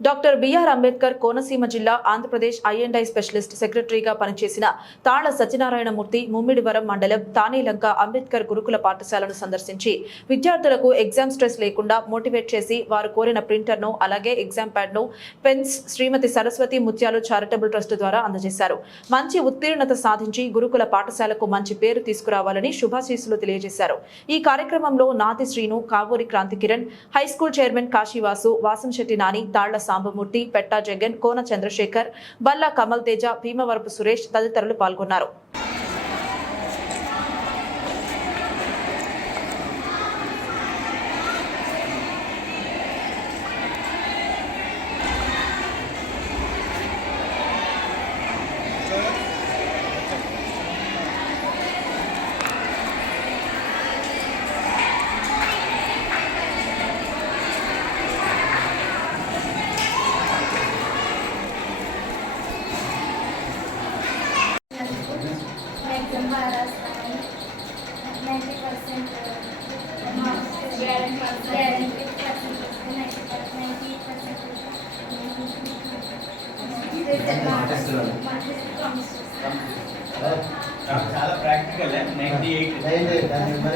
Doctor BR Ambedkar Konaseema జిల్లా Andhra Pradesh ఐ&ఐ specialist సెక్రటరీగా పనిచేసిన తాళ్ల సత్యనారాయణమూర్తి ముమ్మిడివరం మండలం తానేలంక అంబేద్కర్ గురుకుల పాఠశాలను సందర్శించి విద్యార్థులకు ఎగ్జామ్ స్ట్రెస్ లేకుండా మోటివేట్ చేసి వారు కోరిన ప్రింటర్ను అలాగే ఎగ్జామ్ ప్యాడ్ను పెన్స్ శ్రీమతి సరస్వతి ముత్యాలు చారిటబుల్ ట్రస్ట్ ద్వారా అందజేశారు. మంచి ఉత్తీర్ణత సాధించి గురుకుల పాఠశాలకు మంచి పేరు తీసుకురావాలని శుభాశీస్సులు తెలియజేశారు. ఈ కార్యక్రమంలో నాతి శ్రీను, కావూరి క్రాంతి కిరణ్, హైస్కూల్ చైర్మన్ కాశీవాసు, వాసంశెట్టి నాని, తాళ్ల సాంబమూర్తి, పెట్టా జగన్, కోన చంద్రశేఖర్, బల్లా కమల్ తేజ, భీమవరపు సురేష్ తదితరులు పాల్గొన్నారు. చాలా ప్రాక్టికల్ 98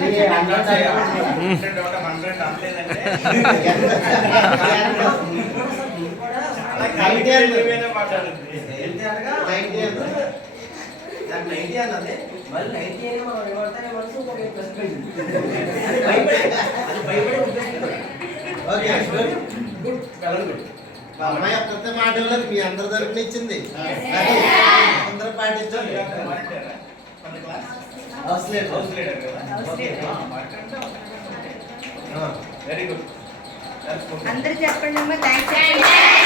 అమ్మాయి కొత్త మాటల్లో మీ అందరి తరపున ఇచ్చింది. అందరూ పాటించండి. Very good. అందరూ చెప్పండి అమ్మా. థ్యాంక్స్.